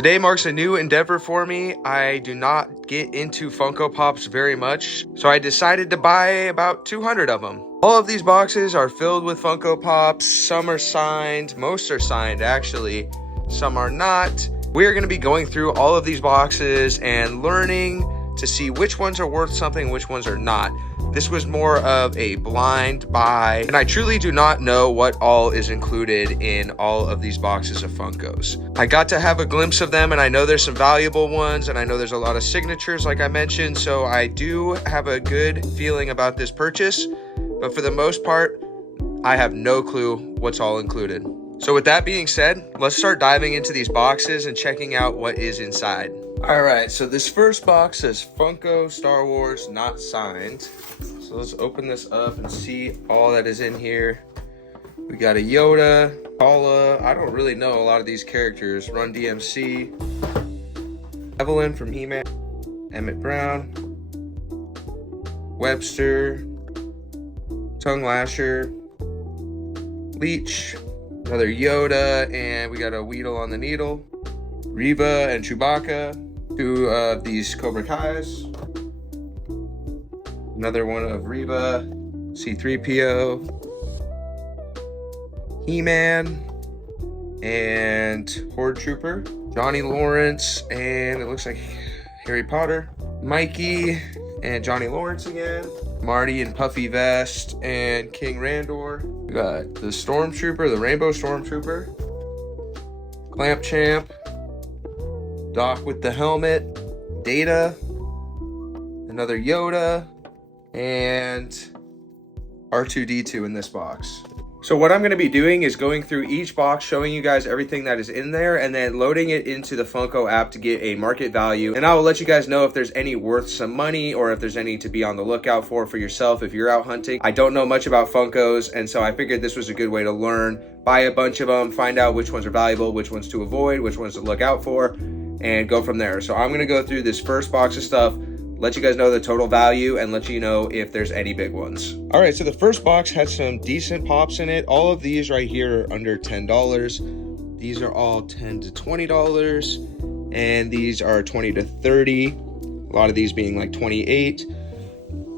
Today marks a new endeavor for me. I do not get into Funko Pops very much, so I decided to buy about 200 of them. All of these boxes are filled with Funko Pops. Some are signed, most are signed actually, some are not. We're going to be going through all of these boxes and learning to see which ones are worth something, which ones are not. This was more of a blind buy, and I truly do not know what all is included in all of these boxes of Funkos. I got to have a glimpse of them, and I know there's some valuable ones, and I know there's a lot of signatures like I mentioned, so I do have a good feeling about this purchase, but for the most part, I have no clue what's all included. So with that being said, let's start diving into these boxes and checking out what is inside. All right, so this first box says Funko Star Wars not signed. So let's open this up and see all that is in here. We got a Yoda, Paula, I don't really know a lot of these characters. Run DMC, Evelyn from He-Man, Emmett Brown, Webster, Tongue Lasher, Leech, another Yoda, and we got a Weedle on the Needle, Reva and Chewbacca, two of these Cobra Kais, another one of Reva, C-3PO, He-Man, and Horde Trooper, Johnny Lawrence, and it looks like Harry Potter, Mikey, and Johnny Lawrence again, Marty and Puffy Vest, and King Randor. We got the Stormtrooper, the Rainbow Stormtrooper, Clamp Champ, Doc with the helmet, Data, another Yoda, and R2-D2 in this box. So what I'm going to be doing is going through each box, showing you guys everything that is in there, and then loading it into the Funko app to get a market value. And I will let you guys know if there's any worth some money or if there's any to be on the lookout for yourself if you're out hunting. I don't know much about Funkos, and so I figured this was a good way to learn. Buy a bunch of them, find out which ones are valuable, which ones to avoid, which ones to look out for, and go from there. So I'm going to go through this first box of stuff, let you guys know the total value, and let you know if there's any big ones. All right, so the first box had some decent pops in it. All of these right here are under $10. These are all $10 to $20, and these are $20 to $30. A lot of these being like $28.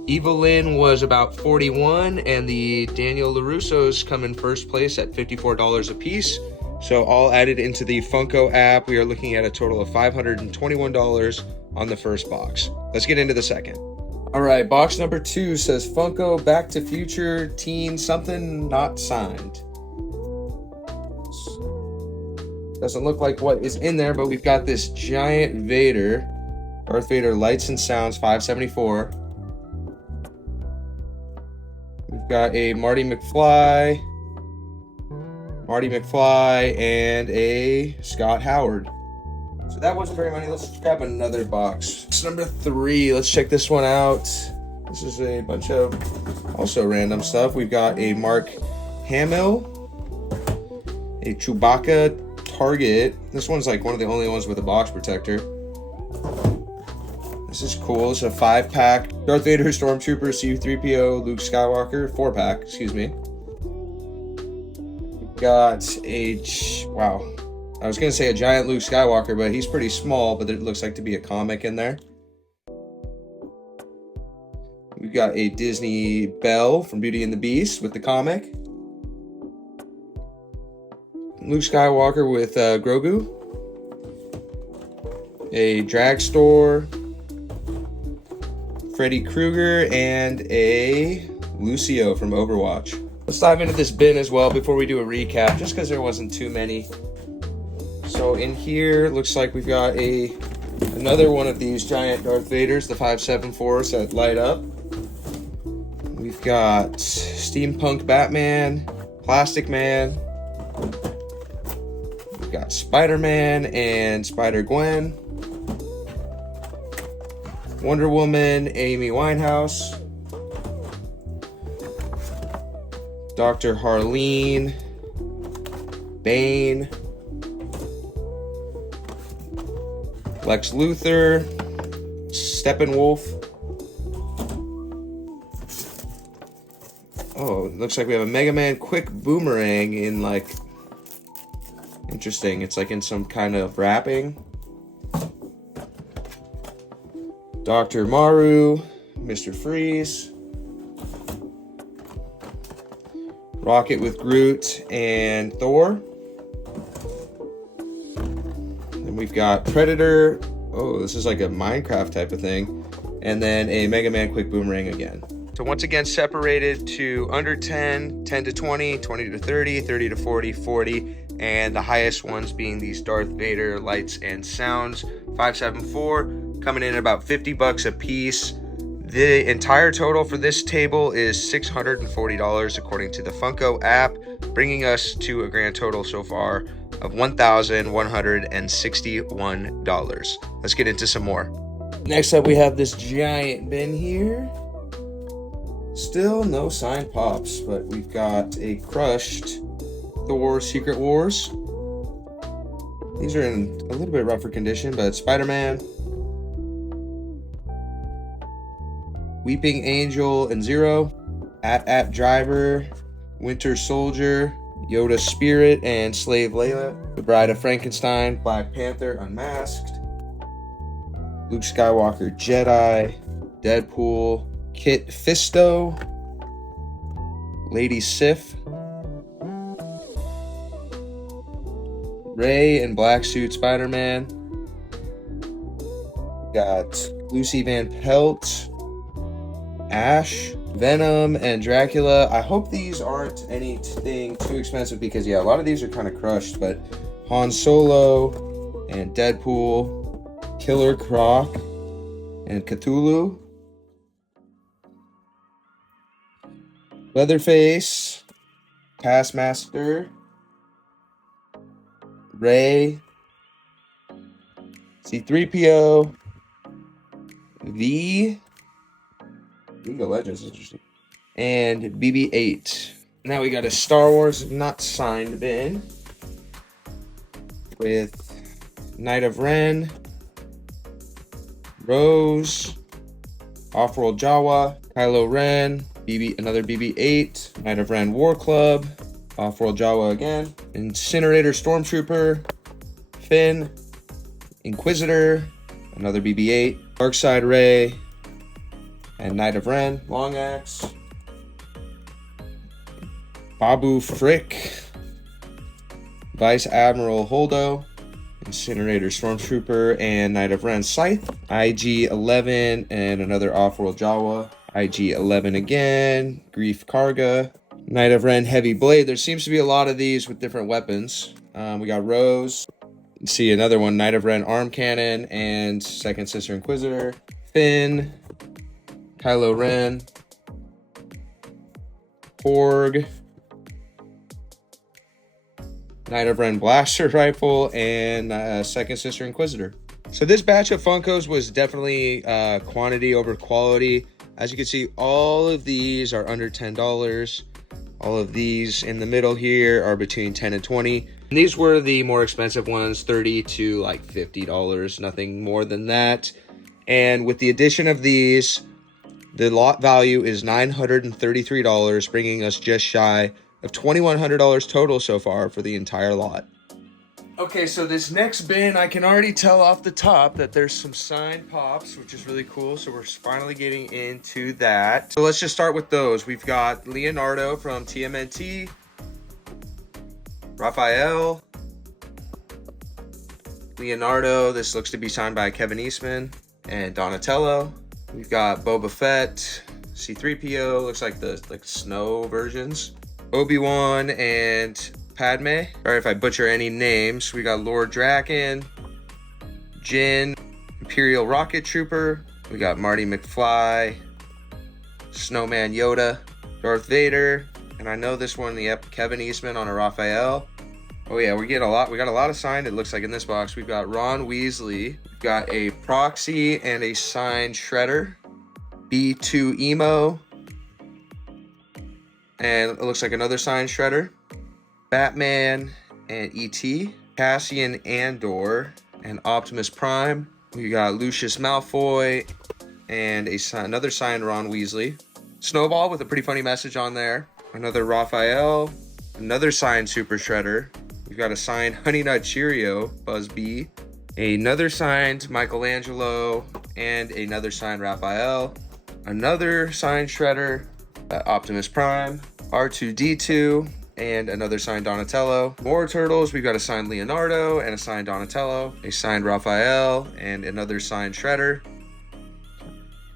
Evelyn was about $41, and the Daniel LaRusso's come in first place at $54 a piece. So all added into the Funko app, we are looking at a total of $521 on the first box. Let's get into the second. All right, box number 2 says Funko Back to Future Teen something not signed. Doesn't look like what is in there, but we've got this giant Vader, Darth Vader Lights and Sounds 574. We've got a Marty McFly, and a Scott Howard. So that wasn't very many. Let's grab another box. Box number 3. Let's check this one out. This is a bunch of also random stuff. We've got a Mark Hamill, a Chewbacca Target. This one's like one of the only ones with a box protector. This is cool. It's a 5-pack. Darth Vader, Stormtrooper, C-3PO, Luke Skywalker. 4-pack, excuse me. We've got a... wow. I was going to say a giant Luke Skywalker, but he's pretty small, but it looks like to be a comic in there. We've got a Disney Belle from Beauty and the Beast with the comic. Luke Skywalker with Grogu. A Dragstore. Freddy Krueger, and a Lucio from Overwatch. Let's dive into this bin as well before we do a recap, just because there wasn't too many. So in here, looks like we've got another one of these giant Darth Vaders, the 574s that light up. We've got Steampunk Batman, Plastic Man. We've got Spider-Man and Spider-Gwen. Wonder Woman, Amy Winehouse. Dr. Harleen. Bane. Lex Luthor, Steppenwolf. Oh, it looks like we have a Mega Man Quick Boomerang in like, interesting. It's like in some kind of wrapping. Dr. Maru, Mr. Freeze, Rocket with Groot and Thor. And we've got Predator. Oh, this is like a Minecraft type of thing. And then a Mega Man Quick Boomerang again. So once again, separated to under 10, 10 to 20, 20 to 30, 30 to 40, 40, and the highest ones being these Darth Vader lights and sounds, 574, coming in at about 50 bucks a piece. The entire total for this table is $640 according to the Funko app, bringing us to a grand total so far of $1,161. Let's get into some more. Next up, we have this giant bin here. Still no signed pops, but we've got a crushed Thor Secret Wars. These are in a little bit rougher condition, but Spider-Man, Weeping Angel and Zero, At Driver, Winter Soldier, Yoda Spirit and Slave Layla, The Bride of Frankenstein, Black Panther Unmasked, Luke Skywalker Jedi, Deadpool, Kit Fisto, Lady Sif, Ray and Black Suit Spider-Man. Got Lucy Van Pelt, Ash, Venom, and Dracula. I hope these aren't anything too expensive because, yeah, a lot of these are kind of crushed, but Han Solo and Deadpool, Killer Croc, and Cthulhu, Leatherface, Taskmaster, Ray, C-3PO, V, League of Legends is interesting, and BB-8. Now we got a Star Wars not signed bin with Knight of Ren, Rose, Off-World Jawa, Kylo Ren, another BB-8, Knight of Ren War Club, Off-World Jawa again, Incinerator Stormtrooper, Finn, Inquisitor, another BB-8, Darkside Ray, and Knight of Ren, Long Axe, Babu Frick, Vice Admiral Holdo, Incinerator Stormtrooper, and Knight of Ren Scythe, IG-11, and another Off-World Jawa, IG-11 again, Grief Karga, Knight of Ren Heavy Blade. There seems to be a lot of these with different weapons. We got Rose, see another one, Knight of Ren Arm Cannon, and Second Sister Inquisitor, Finn, Kylo Ren, Porg, Knight of Ren Blaster Rifle, and Second Sister Inquisitor. So this batch of Funkos was definitely quantity over quality. As you can see, all of these are under $10. All of these in the middle here are between 10 and 20. And these were the more expensive ones, 30 to like $50, nothing more than that. And with the addition of these, the lot value is $933, bringing us just shy of $2,100 total so far for the entire lot. Okay, so this next bin, I can already tell off the top that there's some signed pops, which is really cool. So we're finally getting into that. So let's just start with those. We've got Leonardo from TMNT, Raphael, Leonardo. This looks to be signed by Kevin Eastman and Donatello. We've got Boba Fett, C-3PO, looks like the snow versions, Obi-Wan and Padme. Sorry if I butcher any names. We got Lord Draken, Jin, Imperial Rocket Trooper. We got Marty McFly, Snowman Yoda, Darth Vader, and I know this one, yep, Kevin Eastman on a Raphael. Oh yeah, we got a lot of signed, it looks like, in this box. We've got Ron Weasley, we've got a Proxy and a signed Shredder, B2 Emo, and it looks like another signed Shredder, Batman and E.T., Cassian Andor, and Optimus Prime. We got Lucius Malfoy and another signed Ron Weasley. Snowball with a pretty funny message on there. Another Raphael, another signed Super Shredder. We've got a signed Honey Nut Cheerio, Buzz B. Another signed Michelangelo and another signed Raphael, another signed Shredder, Optimus Prime, R2-D2, and another signed Donatello. More Turtles, we've got a signed Leonardo and a signed Donatello, a signed Raphael, and another signed Shredder,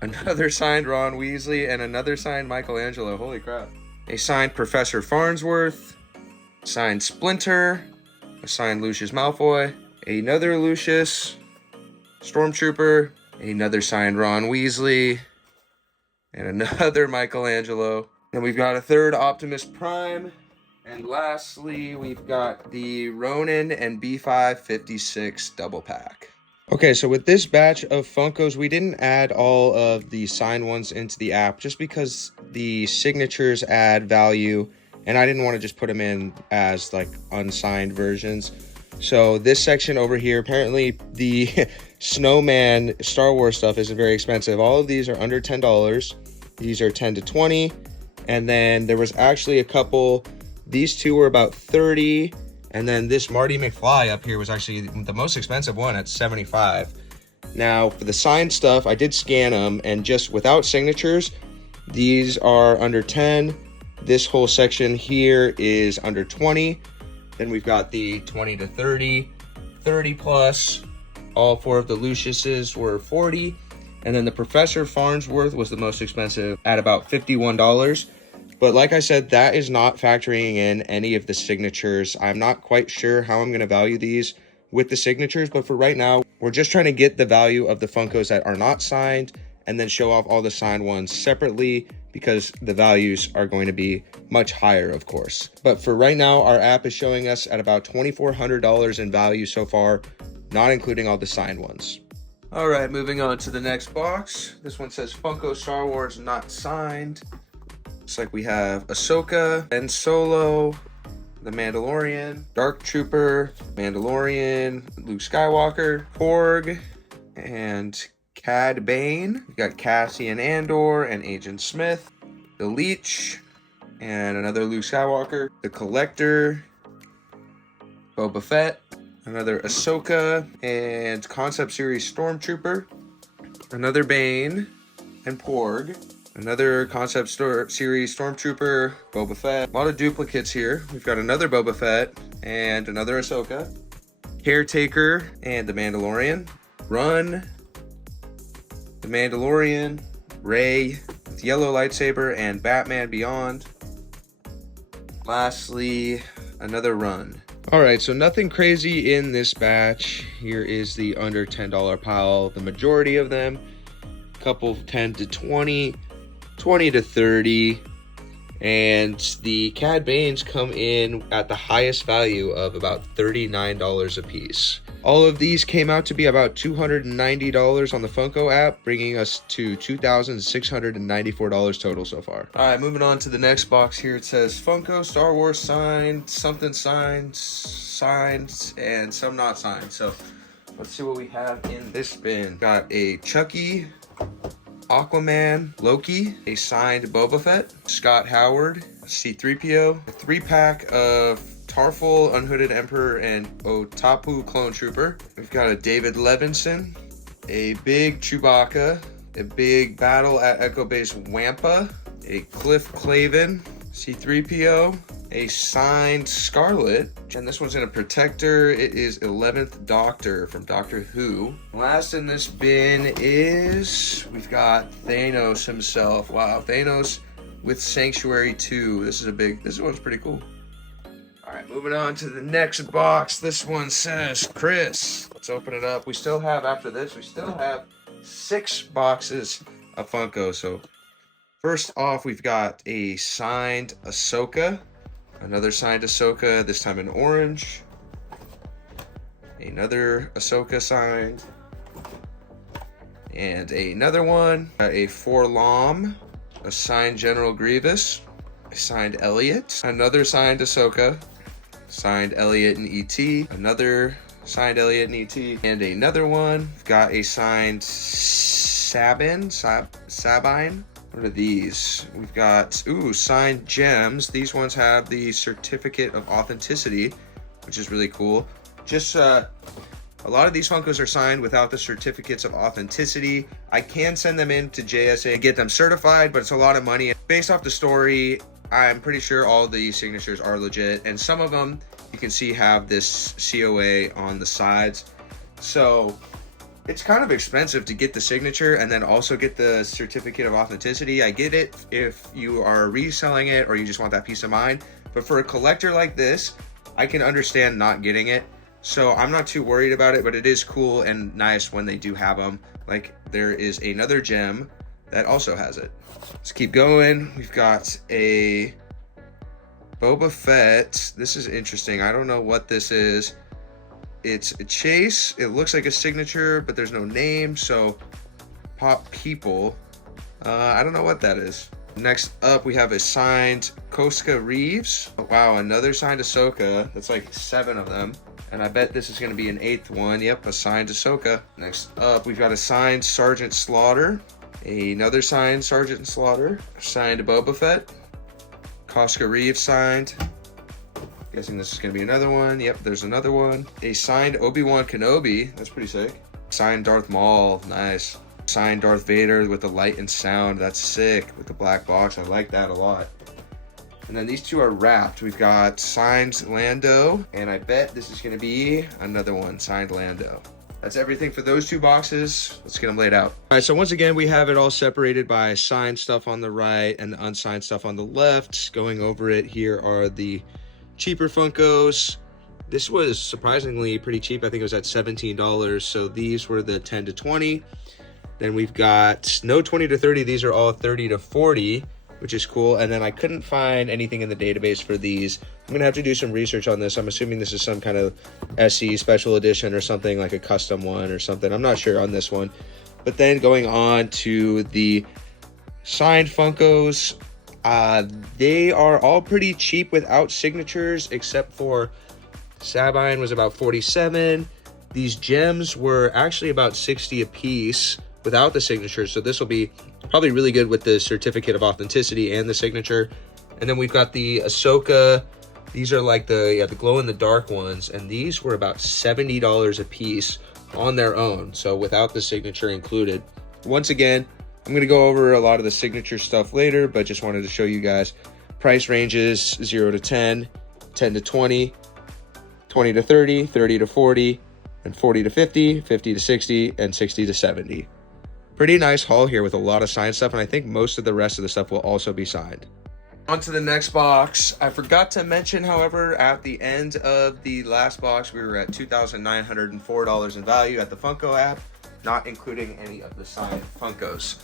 another signed Ron Weasley, and another signed Michelangelo. Holy crap. A signed Professor Farnsworth, signed Splinter, a signed Lucius Malfoy, another Lucius, Stormtrooper, another signed Ron Weasley, and another Michelangelo. Then we've got a third Optimus Prime. And lastly, we've got the Ronin and B556 double pack. Okay, so with this batch of Funkos, we didn't add all of the signed ones into the app just because the signatures add value, and I didn't want to just put them in as like unsigned versions. So this section over here, apparently the Snowman Star Wars stuff isn't very expensive. All of these are under $10. These are 10 to 20. And then there was actually a couple. These two were about 30, and then this Marty McFly up here was actually the most expensive one at 75. Now, for the signed stuff, I did scan them, and just without signatures, these are under 10. This whole section here is under 20. Then we've got the 20 to 30, 30 plus. All four of the Luciuses were 40. And then the Professor Farnsworth was the most expensive at about $51. But like I said, that is not factoring in any of the signatures. I'm not quite sure how I'm going to value these with the signatures, but for right now, we're just trying to get the value of the Funkos that are not signed and then show off all the signed ones separately because the values are going to be much higher, of course. But for right now, our app is showing us at about $2,400 in value so far, not including all the signed ones. All right, moving on to the next box. This one says Funko Star Wars not signed. Looks like we have Ahsoka, Ben Solo, The Mandalorian, Dark Trooper, Mandalorian, Luke Skywalker, Porg, and Cad Bane. We got Cassian Andor and Agent Smith, the Leech, and another Luke Skywalker, the Collector, Boba Fett, another Ahsoka, and Concept Series Stormtrooper, another Bane, and Porg. Another Concept Series Stormtrooper, Boba Fett. A lot of duplicates here. We've got another Boba Fett and another Ahsoka. Caretaker and The Mandalorian. Run, The Mandalorian, Rey with yellow lightsaber, and Batman Beyond. Lastly, another Run. All right, so nothing crazy in this batch. Here is the under $10 pile. The majority of them, couple 10 to 20. 20 to 30, and the Cad Banes come in at the highest value of about $39 a piece. All of these came out to be about $290 on the Funko app, bringing us to $2,694 total so far. All right, moving on to the next box here. It says Funko Star Wars signed, something signed, and some not signed. So let's see what we have in this bin. Got a Chucky, Aquaman, Loki, a signed Boba Fett, Scott Howard, C-3PO, a 3-pack of Tarful, Unhooded Emperor, and Otapu Clone Trooper. We've got a David Levinson, a big Chewbacca, a big Battle at Echo Base Wampa, a Cliff Clavin, C-3PO, a signed Scarlet, and this one's in a protector. It is 11th Doctor from Doctor Who. Last in this bin is, we've got Thanos himself. Wow, Thanos with Sanctuary 2. This one's pretty cool. All right, moving on to the next box. This one says Chris. Let's open it up. We still have 6 boxes of Funko. So first off, we've got a signed Ahsoka. Another signed Ahsoka, this time in orange. Another Ahsoka signed. And another one, a Forlom, a signed General Grievous, a signed Elliot, another signed Ahsoka, signed Elliot and E.T., another signed Elliot and E.T., and another one. We've got a signed Sabine. What are these? We've got, signed gems. These ones have the certificate of authenticity, which is really cool. Just A lot of these Funkos are signed without the certificates of authenticity. I can send them in to JSA and get them certified, but it's a lot of money. Based off the story, I'm pretty sure all the signatures are legit, and some of them you can see have this COA on the sides. So it's kind of expensive to get the signature and then also get the certificate of authenticity. I get it if you are reselling it or you just want that peace of mind, but for a collector like this, I can understand not getting it. So I'm not too worried about it, but it is cool and nice when they do have them. Like there is another gem that also has it. Let's keep going. We've got a Boba Fett. This is interesting. I don't know what this is. It's a chase. It looks like a signature, but there's no name. So Pop People. I don't know what that is. Next up, we have a signed Koska Reeves. Oh, wow, another signed Ahsoka. That's like 7 of them. And I bet this is going to be an 8th one. Yep, a signed Ahsoka. Next up, we've got a signed Sergeant Slaughter. Another signed Sergeant Slaughter. Signed Boba Fett. Koska Reeves signed. Guessing this is going to be another one. Yep, there's another one. A signed Obi-Wan Kenobi. That's pretty sick. Signed Darth Maul. Nice. Signed Darth Vader with the light and sound. That's sick. With the black box. I like that a lot. And then these two are wrapped. We've got signed Lando, and I bet this is going to be another one, signed Lando. That's everything for those 2 boxes. Let's get them laid out. All right, so once again, we have it all separated by signed stuff on the right and the unsigned stuff on the left. Going over it, here are the cheaper Funkos. This was surprisingly pretty cheap. I think it was at $17. So these were the 10 to 20. Then we've got no 20 to 30. These are all 30 to 40. Which is cool. And then I couldn't find anything in the database for these. I'm gonna have to do some research on this. I'm assuming this is some kind of SE special edition or something, like a custom one or something. I'm not sure on this one. But then going on to the signed Funkos, they are all pretty cheap without signatures, except for Sabine was about 47. These gems were actually about 60 a piece without the signature, so this will be probably really good with the certificate of authenticity and the signature. And then we've got the Ahsoka. These are like the glow-in-the-dark ones, and these were about $70 a piece on their own, so without the signature included. Once again, I'm going to go over a lot of the signature stuff later, but just wanted to show you guys price ranges: 0 to 10, 10 to 20, 20 to 30, 30 to 40, and 40 to 50, 50 to 60, and 60 to 70. Pretty nice haul here with a lot of signed stuff, and I think most of the rest of the stuff will also be signed. On to the next box. I forgot to mention, however, at the end of the last box, we were at $2,904 in value at the Funko app, not including any of the signed Funkos.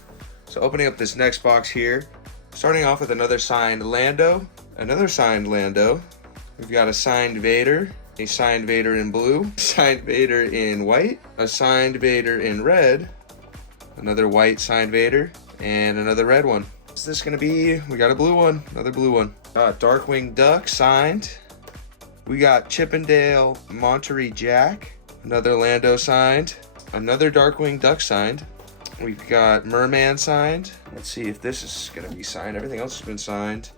So opening up this next box here, starting off with another signed Lando, another signed Lando. We've got a signed Vader, a signed Vader in blue, signed Vader in white, a signed Vader in red, another white signed Vader, and another red one. What's this gonna be? We got a blue one, another blue one. Darkwing Duck signed. We got Chippendale Monterey Jack, another Lando signed, another Darkwing Duck signed. We've got Merman signed. Let's see if this is gonna be signed. Everything else has been signed.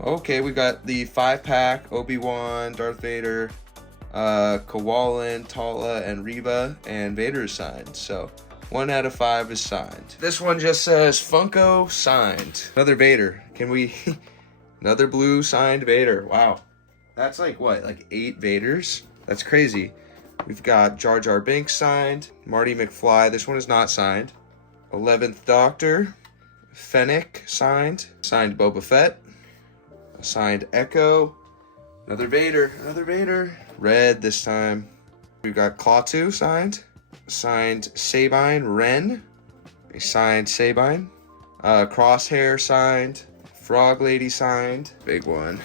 Okay, we got the 5-pack, Obi-Wan, Darth Vader, Kowalin, Tala, and Reva, and Vader is signed. So 1 out of 5 is signed. This one just says Funko signed. Another Vader. Can we... Another blue signed Vader. Wow. That's like what? Like 8 Vaders? That's crazy. We've got Jar Jar Binks signed. Marty McFly. This one is not signed. 11th Doctor. Fennec signed. Signed Boba Fett. Signed Echo. Another Vader. Another Vader. Red this time. We've got Klaatu signed. Signed Sabine Wren. A signed Sabine. Crosshair signed. Frog Lady signed. Big one.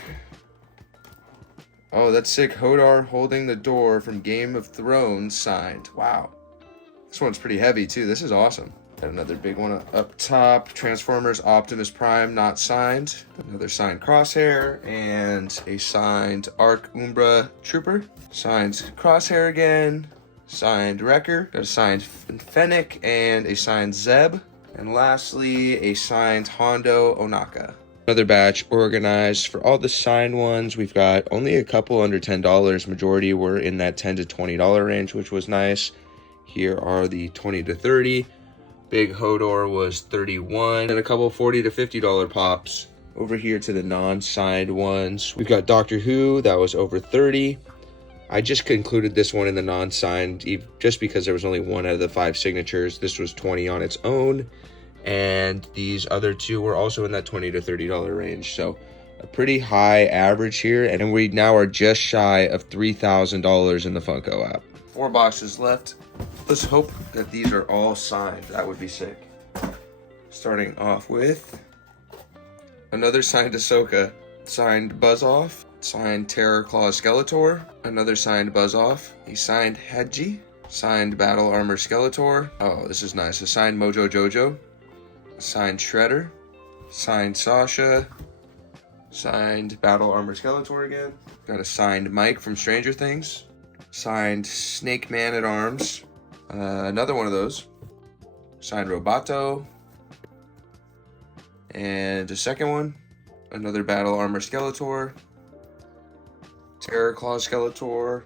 Oh, that's sick. Hodor holding the door from Game of Thrones signed. Wow. This one's pretty heavy too. This is awesome. Got another big one up top. Transformers Optimus Prime not signed. Another signed Crosshair and a signed Arc Umbra Trooper. Signed Crosshair again. Signed Wrecker. Got a signed Fennec and a signed Zeb. And lastly, a signed Hondo Onaka. Another batch organized. For all the signed ones, we've got only a couple under $10. Majority were in that $10 to $20 range, which was nice. Here are the 20 to 30. Big Hodor was 31, and a couple $40 to $50 pops. Over here to the non-signed ones, we've got Doctor Who, that was over 30. I just concluded this one in the non-signed just because there was only one out of the 5 signatures. This was 20 on its own, and these other two were also in that $20 to $30 range. So a pretty high average here, and we now are just shy of $3,000 in the Funko app. 4 boxes left. Let's hope that these are all signed. That would be sick. Starting off with another signed Ahsoka, signed Buzz Off, signed Terror Claw Skeletor, another signed Buzz Off, a signed Hedgie, signed Battle Armor Skeletor. Oh, this is nice. A signed Mojo Jojo, a signed Shredder, signed Sasha, signed Battle Armor Skeletor again. Got a signed Mike from Stranger Things, signed Snake Man at Arms, another one of those, signed Roboto, and a second one, another Battle Armor Skeletor, Terror Claw Skeletor,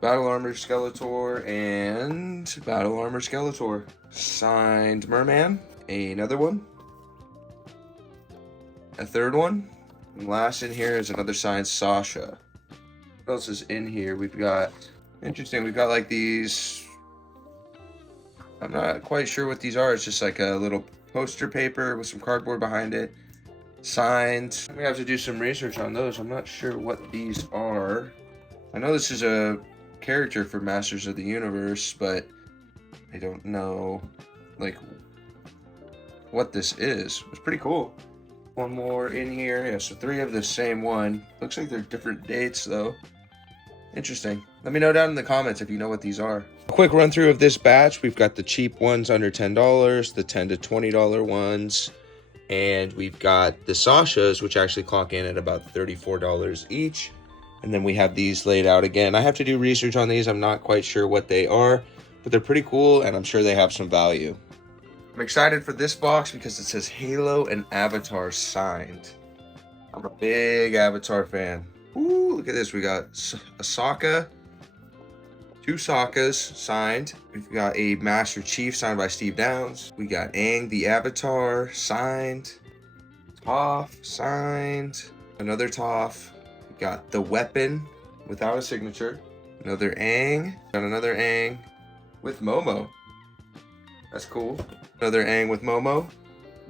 Battle Armor Skeletor, and Battle Armor Skeletor. Signed Merman, another one, a third one, and last in here is another signed Sasha. What else is in here? We've got, interesting, we've got like these, I'm not quite sure what these are. It's just like a little poster paper with some cardboard behind it. Signed. We have to do some research on those. I'm not sure what these are. I know this is a character for Masters of the Universe, but I don't know like what this is. It's pretty cool. One more in here. Yeah, so 3 of the same one. Looks like they're different dates though. Interesting. Let me know down in the comments if you know what these are. A quick run through of this batch. We've got the cheap ones under $10, the $10 to $20 ones, and we've got the Sashas, which actually clock in at about $34 each. And then we have these laid out again. I have to do research on these. I'm not quite sure what they are, but they're pretty cool, and I'm sure they have some value. I'm excited for this box because it says Halo and Avatar signed. I'm a big Avatar fan. Ooh, look at this. We got Ahsoka, 2 Sokkas signed. We've got a Master Chief signed by Steve Downs. We got Aang the Avatar signed. Toph signed. Another Toph. We got the Weapon without a signature. Another Aang. Got another Aang with Momo. That's cool. Another Aang with Momo.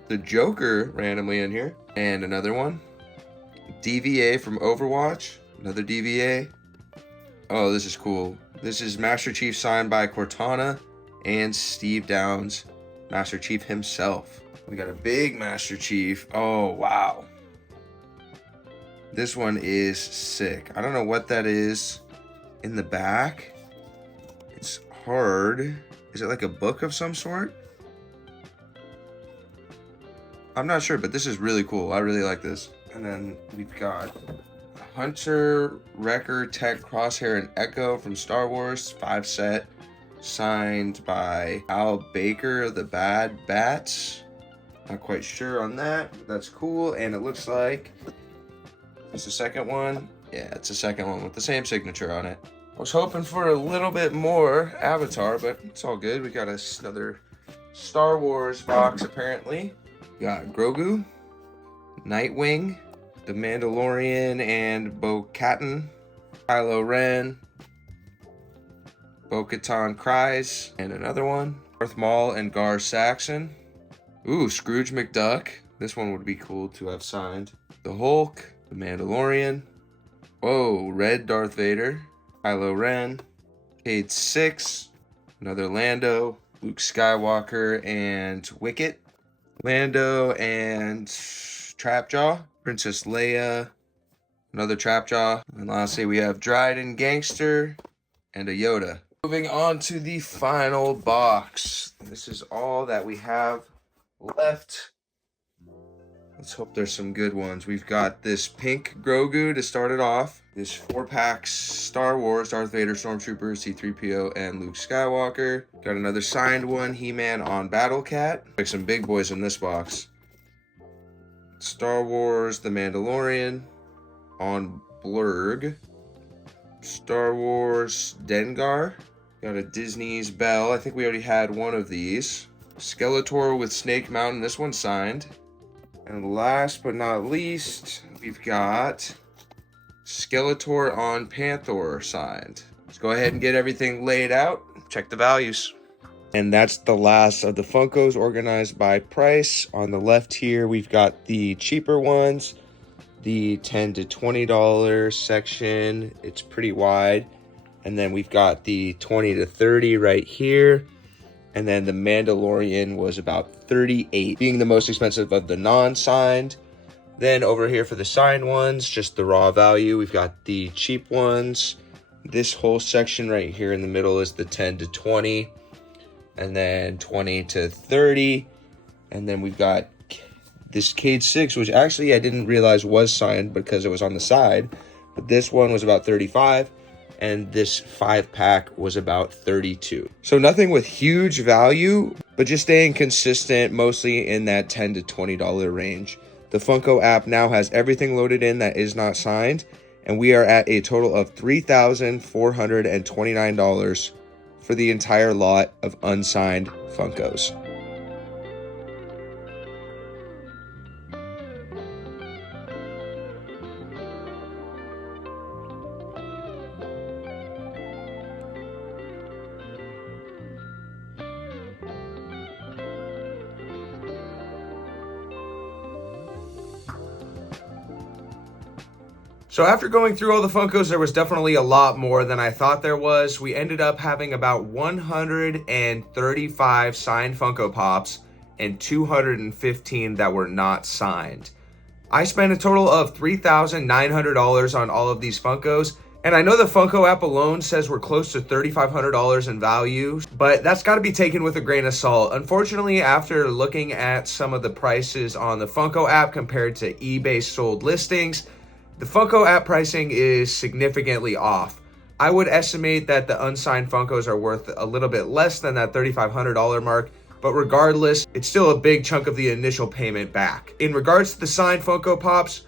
The Joker randomly in here. And another one. DVA from Overwatch. Another DVA. Oh, this is cool. This is Master Chief signed by Cortana and Steve Downs, Master Chief himself. We got a big Master Chief. Oh, wow. This one is sick. I don't know what that is in the back. It's hard. Is it like a book of some sort? I'm not sure, but this is really cool. I really like this. And then we've got Hunter, Wrecker, Tech, Crosshair, and Echo from Star Wars 5 set, signed by Al Baker, the Bad Bats. Not quite sure on that. That's cool. And it looks like it's the second one. Yeah, it's the second one with the same signature on it. I was hoping for a little bit more Avatar, but it's all good. We got another Star Wars box apparently. We got Grogu, Nightwing, The Mandalorian and Bo-Katan, Kylo Ren, Bo-Katan Cries, and another one. Darth Maul and Gar Saxon. Ooh, Scrooge McDuck. This one would be cool to have signed. The Hulk, The Mandalorian. Whoa, Red Darth Vader, Kylo Ren, Cade 6, another Lando, Luke Skywalker and Wicket, Lando and Trapjaw, Princess Leia, another Trapjaw, and lastly we have Dryden Gangster and a Yoda. Moving on to the final box. This is all that we have left. Let's hope there's some good ones. We've got this pink Grogu to start it off. This 4-pack Star Wars, Darth Vader, Stormtrooper, C-3PO, and Luke Skywalker. Got another signed one, He-Man on Battle Cat. Like some big boys in this box. Star Wars The Mandalorian on Blurg. Star Wars Dengar. Got a Disney's Belle. I think we already had one of these. Skeletor with Snake Mountain. This one's signed. And last but not least, we've got Skeletor on Panther signed. Let's go ahead and get everything laid out. Check the values. And that's the last of the Funkos organized by price. On the left here, we've got the cheaper ones, the $10 to $20 section. It's pretty wide. And then we've got the 20 to 30 right here. And then the Mandalorian was about 38, being the most expensive of the non-signed. Then over here for the signed ones, just the raw value, we've got the cheap ones. This whole section right here in the middle is the 10 to 20. And then 20 to 30. And then we've got this Cade 6, which actually I didn't realize was signed because it was on the side. But this one was about 35. And this 5-pack was about 32. So nothing with huge value, but just staying consistent, mostly in that $10 to $20 range. The Funko app now has everything loaded in that is not signed. And we are at a total of $3,429 for the entire lot of unsigned Funkos. So after going through all the Funkos, there was definitely a lot more than I thought there was. We ended up having about 135 signed Funko Pops and 215 that were not signed. I spent a total of $3,900 on all of these Funkos. And I know the Funko app alone says we're close to $3,500 in value, but that's got to be taken with a grain of salt. Unfortunately, after looking at some of the prices on the Funko app compared to eBay sold listings, the Funko app pricing is significantly off. I would estimate that the unsigned Funkos are worth a little bit less than that $3,500 mark, but regardless, it's still a big chunk of the initial payment back. In regards to the signed Funko Pops,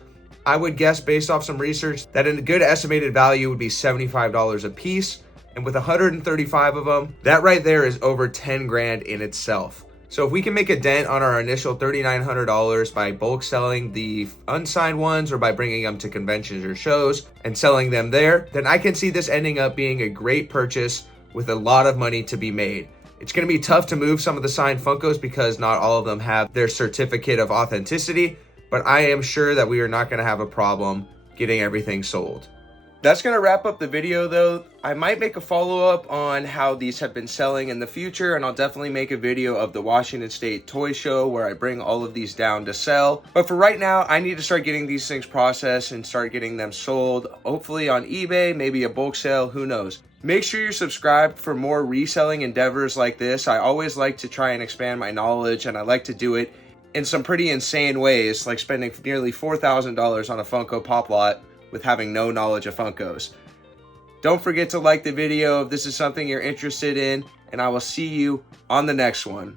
I would guess based off some research that a good estimated value would be $75 a piece, and with 135 of them, that right there is over 10 grand in itself. So if we can make a dent on our initial $3,900 by bulk selling the unsigned ones or by bringing them to conventions or shows and selling them there, then I can see this ending up being a great purchase with a lot of money to be made. It's going to be tough to move some of the signed Funkos because not all of them have their certificate of authenticity, but I am sure that we are not going to have a problem getting everything sold. That's going to wrap up the video though. I might make a follow-up on how these have been selling in the future, and I'll definitely make a video of the Washington State Toy Show where I bring all of these down to sell. But for right now, I need to start getting these things processed and start getting them sold. Hopefully on eBay, maybe a bulk sale, who knows. Make sure you're subscribed for more reselling endeavors like this. I always like to try and expand my knowledge, and I like to do it in some pretty insane ways, like spending nearly $4,000 on a Funko Pop lot with having no knowledge of Funkos. Don't forget to like the video if this is something you're interested in, and I will see you on the next one.